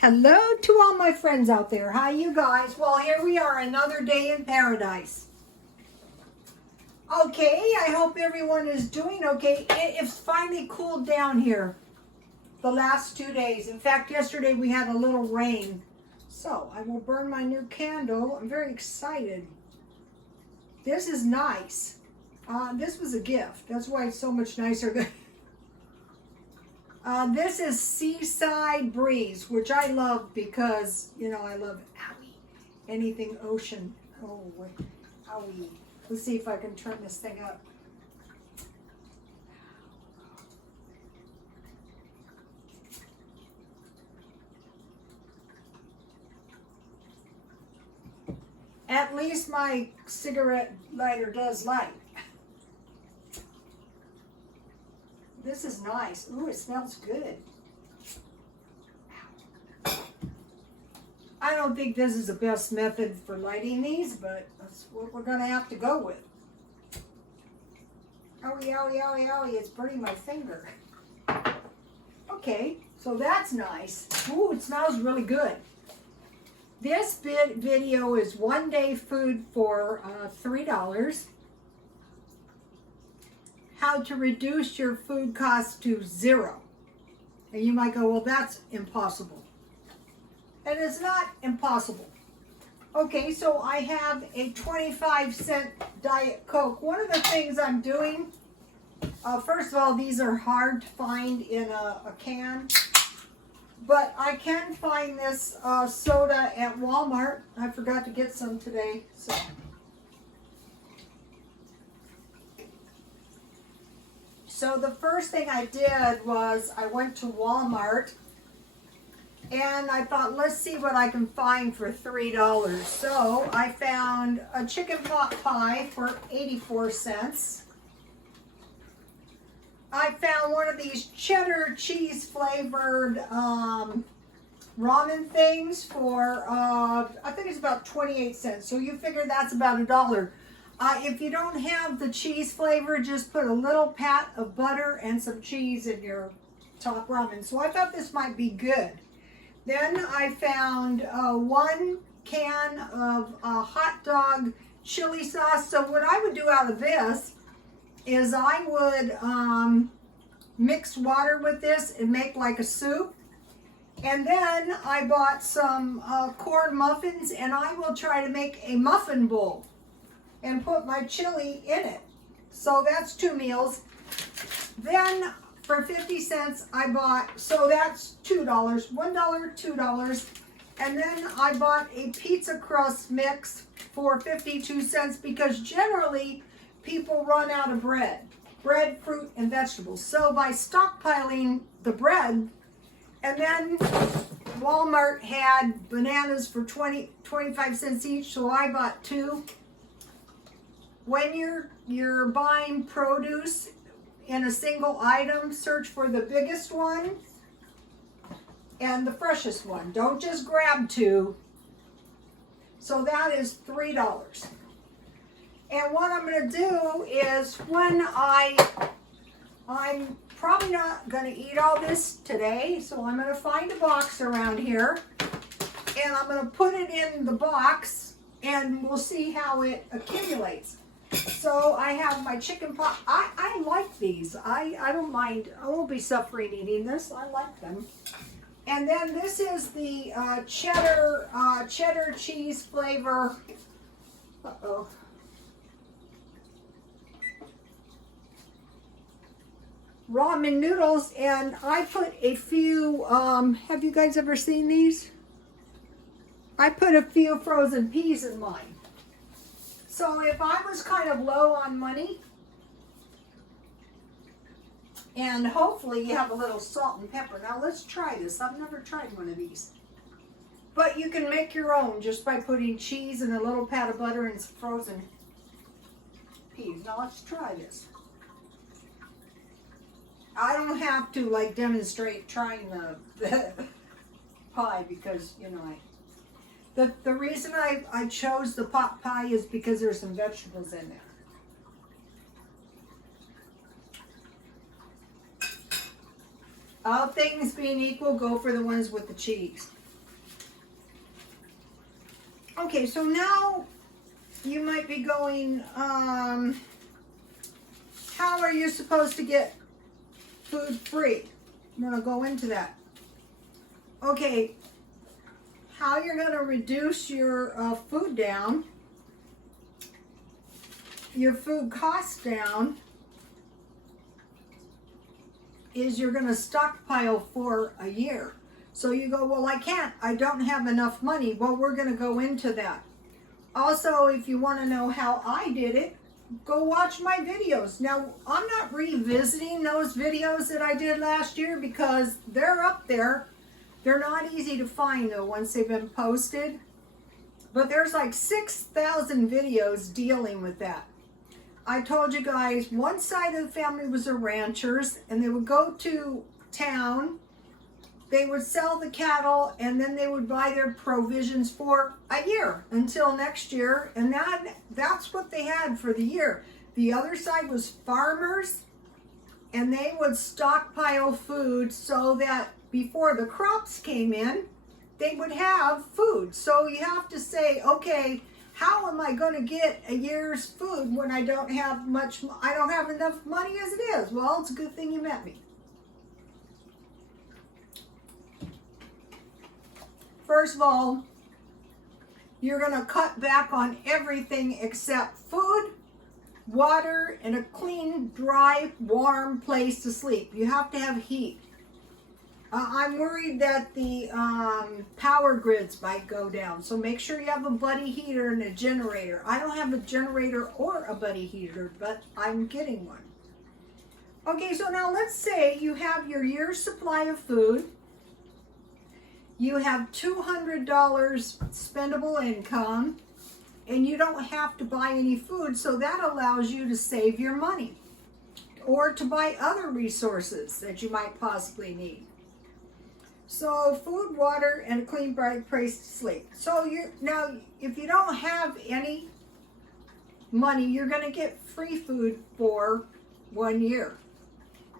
Hello to all my friends out there. Hi, you guys. Well, here we are, another day in paradise. Okay, I hope everyone is doing okay. It's finally cooled down here the last 2 days. In fact, yesterday we had a little rain. So, I will burn my new candle. I'm very excited. This is nice. This was a gift. That's why it's so much nicer. This is Seaside Breeze, which I love because, you know, I love anything ocean. Oh, wait. Owie. Let's see if I can turn this thing up. At least my cigarette lighter does light. This is nice. Ooh, it smells good. I don't think this is the best method for lighting these, but that's what we're going to have to go with. Owie, owie, owie, owie, it's burning my finger. Okay, so that's nice. Ooh, it smells really good. This video is one day food for $3. How to reduce your food costs to 0. And you might go, well, that's impossible. And it's not impossible. Okay, so I have a 25-cent Diet Coke. One of the things I'm doing, first of all, these are hard to find in a can. But I can find this soda at Walmart. I forgot to get some today, so. So the first thing I did was I went to Walmart and I thought, let's see what I can find for $3. So I found a chicken pot pie for 84 cents. I found one of these cheddar cheese flavored ramen things for, I think it's about 28 cents. So you figure that's about $1. If you don't have the cheese flavor, just put a little pat of butter and some cheese in your top ramen. So I thought this might be good. Then I found 1 can of hot dog chili sauce. So what I would do out of this is I would mix water with this and make like a soup. And then I bought some corn muffins, and I will try to make a muffin bowl and put my chili in it. So that's 2 meals. Then for 50 cents I bought, so that's $2, $1, $2. And then I bought a pizza crust mix for 52 cents because generally people run out of bread, fruit, and vegetables. So by stockpiling the bread, and then Walmart had bananas for 25 cents each, so I bought 2. When you're buying produce in a single item, search for the biggest one and the freshest one. Don't just grab 2. So that is $3. And what I'm going to do is when I'm probably not going to eat all this today, so I'm going to find a box around here and I'm going to put it in the box and we'll see how it accumulates. So I have my chicken pot. I like these. I don't mind. I won't be suffering eating this. I like them. And then this is the cheddar cheese flavor. Uh-oh. Ramen noodles, and I put a few, have you guys ever seen these? I put a few frozen peas in mine. So if I was kind of low on money, and hopefully you have a little salt and pepper. Now let's try this. I've never tried one of these. But you can make your own just by putting cheese and a little pat of butter and some frozen peas. Now let's try this. I don't have to like demonstrate trying the pie because, you know, the reason I chose the pot pie is because there's some vegetables in there. All things being equal, go for the ones with the cheese. Okay, so now you might be going, how are you supposed to get food free? I'm going to go into that. Okay, how you're going to reduce your food down, your food costs down, is you're going to stockpile for a year. So you go, well, I don't have enough money. Well, we're going to go into that. Also, if you want to know how I did it, go watch my videos. Now, I'm not revisiting those videos that I did last year because they're up there. They're not easy to find though once they've been posted. But there's like 6,000 videos dealing with that. I told you guys one side of the family was the ranchers, and they would go to town. They would sell the cattle, and then they would buy their provisions for a year until next year, and that's what they had for the year. The other side was farmers, and they would stockpile food so that before the crops came in, they would have food. So you have to say, okay, how am I going to get a year's food when I don't have enough money as it is? Well, it's a good thing you met me. First of all, you're going to cut back on everything except food, water, and a clean, dry, warm place to sleep. You have to have heat. I'm worried that the power grids might go down, so make sure you have a buddy heater and a generator. I don't have a generator or a buddy heater, but I'm getting one. Okay, so now let's say you have your year's supply of food. You have $200 spendable income, and you don't have to buy any food, so that allows you to save your money or to buy other resources that you might possibly need. So food, water, and a clean, bright place to sleep. So now, if you don't have any money, you're going to get free food for 1 year.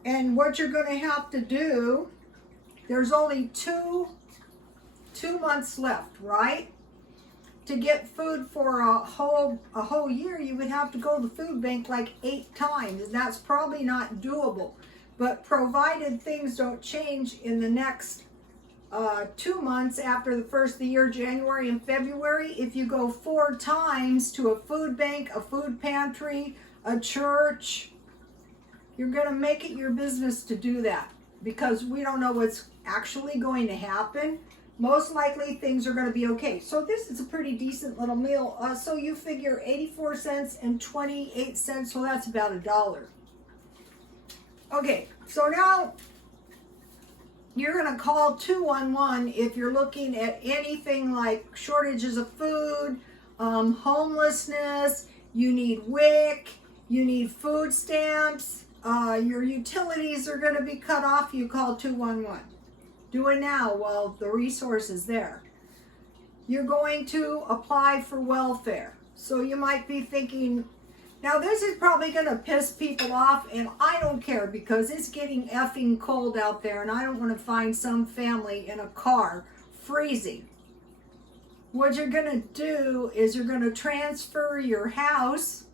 And what you're going to have to do, there's only two months left, right? To get food for a whole year, you would have to go to the food bank like 8 times, and that's probably not doable. But provided things don't change in the next 2 months after the first of the year, January and February, if you go 4 times to a food bank, a food pantry, a church, you're going to make it your business to do that, because we don't know what's actually going to happen. Most likely things are going to be okay. So this is a pretty decent little meal. So you figure 84 cents and 28 cents, so that's about $1. Okay, so now you're going to call 211 if you're looking at anything like shortages of food, homelessness, you need WIC, you need food stamps, your utilities are going to be cut off, you call 211. Do it now while the resource is there. You're going to apply for welfare. So you might be thinking, now this is probably going to piss people off, and I don't care because it's getting effing cold out there, and I don't want to find some family in a car freezing. What you're going to do is you're going to transfer your house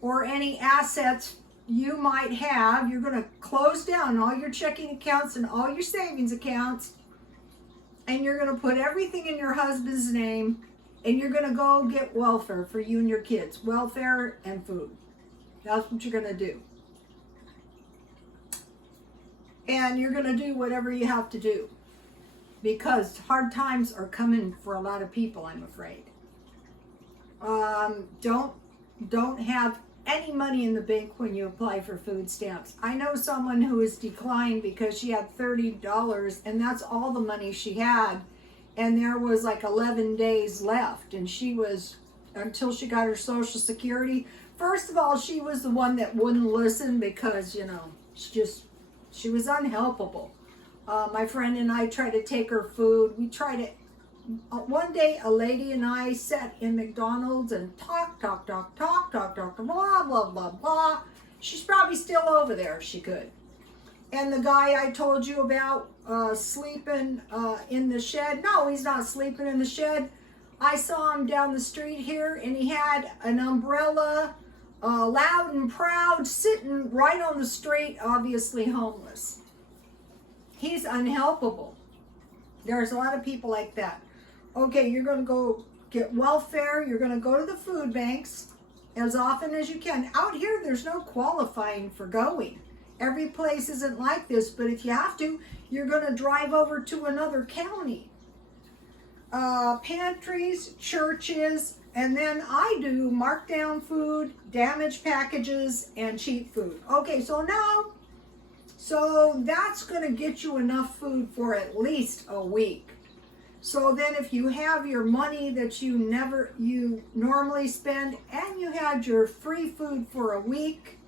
or any assets you might have. You're going to close down all your checking accounts and all your savings accounts, and you're going to put everything in your husband's name, and you're going to go get welfare for you and your kids. Welfare and food. That's what you're going to do. And you're going to do whatever you have to do, because hard times are coming for a lot of people, I'm afraid. Don't have any money in the bank when you apply for food stamps. I know someone who was declined because she had $30 and that's all the money she had, and there was like 11 days left, and she was, until she got her Social Security. First of all, she was the one that wouldn't listen because, you know, she was unhelpable. My friend and I tried to take her food. We tried it. One day, a lady and I sat in McDonald's and talk, blah, blah, blah, blah. She's probably still over there if she could. And the guy I told you about sleeping in the shed, no, he's not sleeping in the shed. I saw him down the street here, and he had an umbrella, loud and proud, sitting right on the street, obviously homeless. He's unhelpable. There's a lot of people like that. Okay, you're going to go get welfare. You're going to go to the food banks as often as you can. Out here, there's no qualifying for going. Every place isn't like this, but if you have to, you're going to drive over to another county. Pantries, churches, and then I do markdown food, damaged packages, and cheap food. Okay, so that's going to get you enough food for at least a week. So then if you have your money that you normally spend, and you had your free food for a week,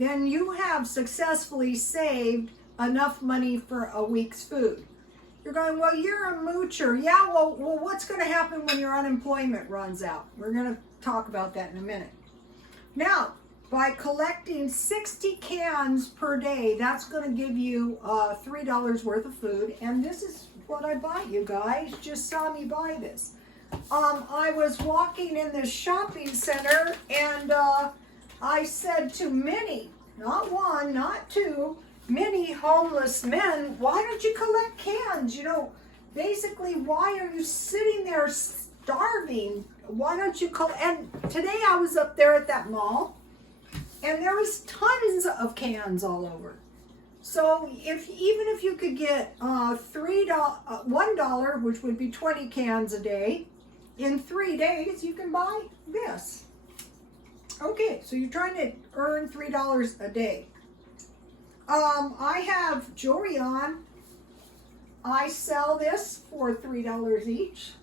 then you have successfully saved enough money for a week's food. You're going, well, you're a moocher. Yeah, well, what's going to happen when your unemployment runs out? We're going to talk about that in a minute. Now, by collecting 60 cans per day, that's going to give you $3 worth of food. And this is what I buy, you guys. Just saw me buy this. I was walking in this shopping center, and I said to many, not one, not two, many homeless men, why don't you collect cans? You know, basically, why are you sitting there starving? Why don't you collect? And today I was up there at that mall, and there was tons of cans all over. So even if you could get $1, which would be 20 cans a day, in 3 days you can buy this. Okay, so you're trying to earn $3 a day. I have jewelry on. I sell this for $3 each.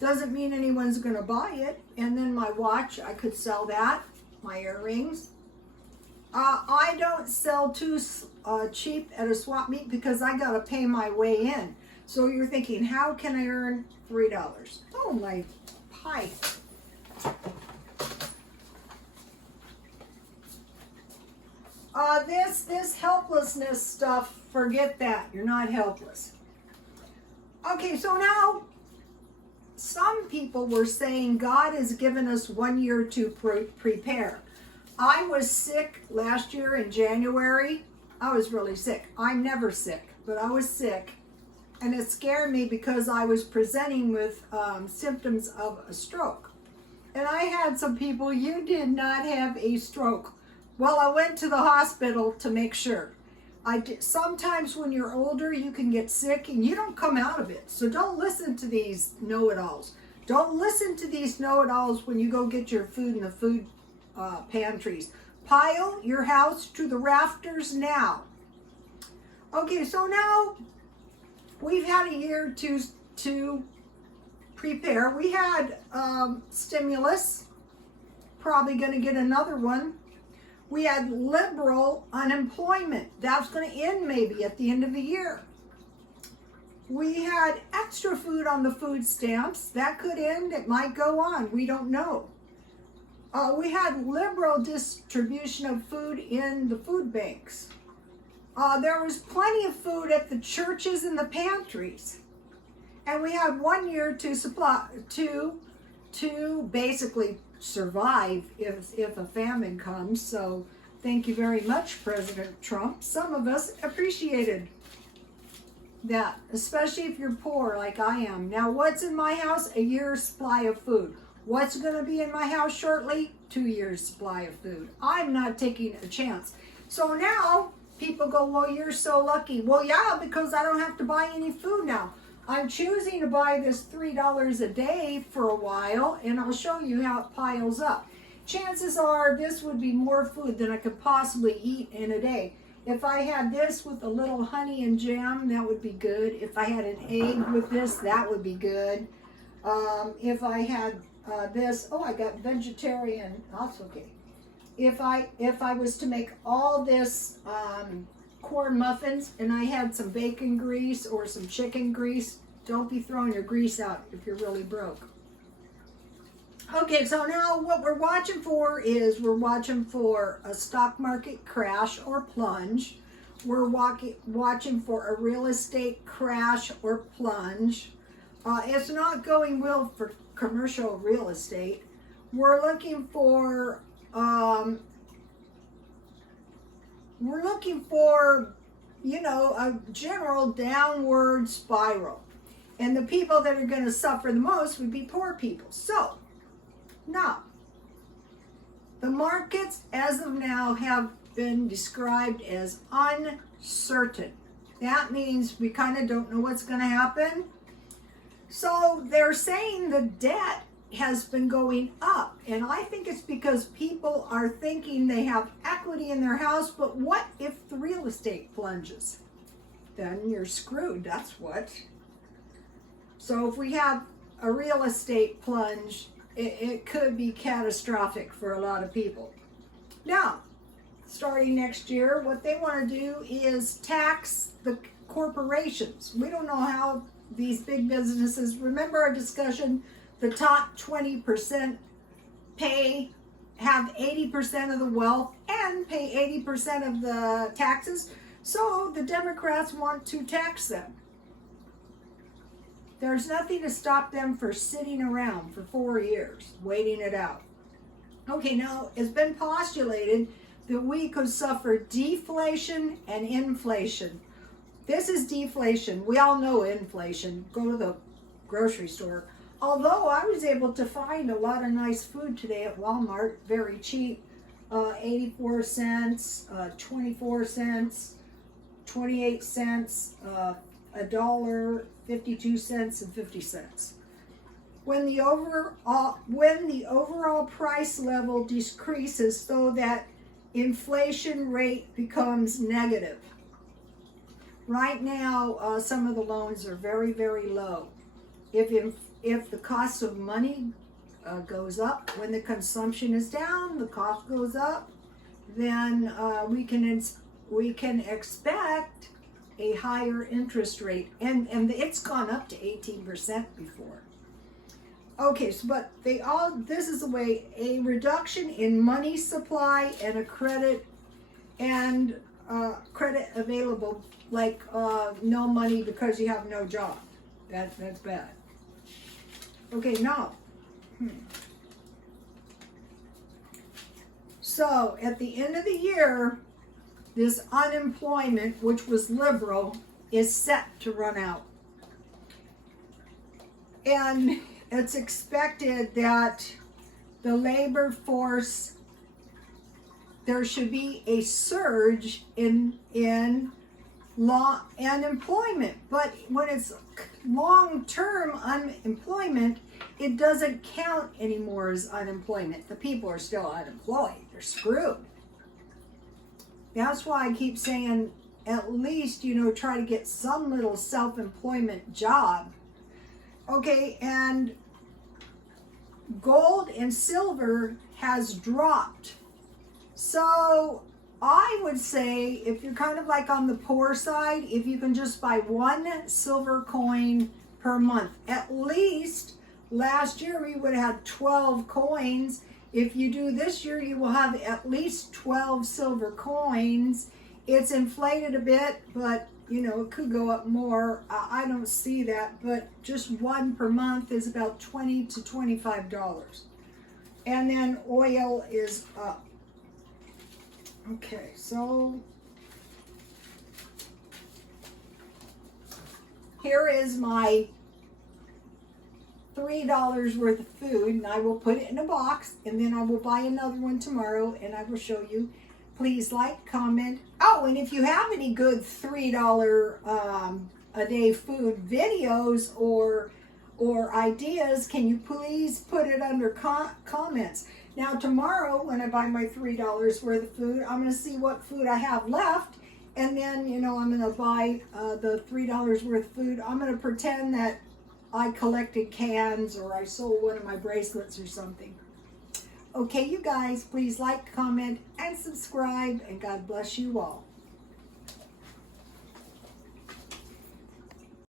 Doesn't mean anyone's going to buy it. And then my watch, I could sell that. My earrings. I don't sell too cheap at a swap meet because I got to pay my way in. So you're thinking, how can I earn $3? Oh, my pipe. This helplessness stuff, forget that. You're not helpless. Okay, so now some people were saying God has given us 1 year to prepare. I was sick last year in January. I was really sick. I'm never sick, but I was sick. And it scared me because I was presenting with symptoms of a stroke. And I had some people, you did not have a stroke. Well, I went to the hospital to make sure. Sometimes when you're older, you can get sick and you don't come out of it. So don't listen to these know-it-alls. Don't listen to these know-it-alls when you go get your food in the food pantries. Pile your house to the rafters now. Okay, so now we've had a year to prepare. We had stimulus, probably going to get another one. We had liberal unemployment. That's going to end maybe at the end of the year. We had extra food on the food stamps. That could end. It might go on. We don't know. We had liberal distribution of food in the food banks. There was plenty of food at the churches and the pantries. And we had 1 year to supply, to basically survive if a famine comes. So thank you very much, President Trump. Some of us appreciated that, especially if you're poor like I am. Now, what's in my house? A year's supply of food. What's going to be in my house shortly? 2 years supply of food. I'm not taking a chance. So now people go, well, you're so lucky. Well, yeah, because I don't have to buy any food now. I'm choosing to buy this $3 a day for a while, and I'll show you how it piles up. Chances are this would be more food than I could possibly eat in a day. If I had this with a little honey and jam, that would be good. If I had an egg with this, that would be good. If I had this, oh, I got vegetarian, that's okay. If I was to make all this corn muffins and I had some bacon grease or some chicken grease, don't be throwing your grease out if you're really broke. Okay, so now what we're watching for is we're watching for a stock market crash or plunge. We're watching for a real estate crash or plunge. It's not going well for commercial real estate. We're looking for a general downward spiral. And the people that are going to suffer the most would be poor people. So, now, the markets as of now have been described as uncertain. That means we kind of don't know what's going to happen. So they're saying the debt has been going up. And I think it's because people are thinking they have equity in their house, but what if the real estate plunges? Then you're screwed, that's what. So if we have a real estate plunge, it could be catastrophic for a lot of people. Now, starting next year, what they want to do is tax the corporations. We don't know how these big businesses, remember our discussion, the top 20% have 80% of the wealth and pay 80% of the taxes. So the Democrats want to tax them. There's nothing to stop them for sitting around for 4 years, waiting it out. Okay, now it's been postulated that we could suffer deflation and inflation. This is deflation. We all know inflation. Go to the grocery store. Although I was able to find a lot of nice food today at Walmart, very cheap, 84 cents, 24 cents, 28 cents, $1, 52 cents, and 50 cents. When the overall price level decreases so that inflation rate becomes negative. Right now, some of the loans are very, very low. If the cost of money goes up, when the consumption is down, the cost goes up, then we can expect a higher interest rate, and it's gone up to 18% before. Okay, so but this is the way a reduction in money supply and a credit available, like no money because you have no job. That's bad. Okay, now. So at the end of the year, this unemployment, which was liberal, is set to run out. And it's expected that the labor force, there should be a surge in unemployment. But when it's long-term unemployment, it doesn't count anymore as unemployment. The people are still unemployed. They're screwed. That's why I keep saying, at least, try to get some little self-employment job. Okay, and gold and silver has dropped. So I would say, if you're kind of like on the poor side, if you can just buy one silver coin per month. At least last year we would have had 12 coins. If you do this year, you will have at least 12 silver coins. It's inflated a bit, but it could go up more. I don't see that, but just one per month is about $20 to $25. And then oil is up. Okay, so here is my $3 worth of food, and I will put it in a box, and then I will buy another one tomorrow, and I will show you. Please like, comment. Oh, and if you have any good $3 a day food videos or ideas, can you please put it under comments? Now tomorrow, when I buy my $3 worth of food, I'm going to see what food I have left, and then I'm going to buy the $3 worth of food. I'm going to pretend that I collected cans or I sold one of my bracelets or something. Okay, you guys, please like, comment, and subscribe, and God bless you all.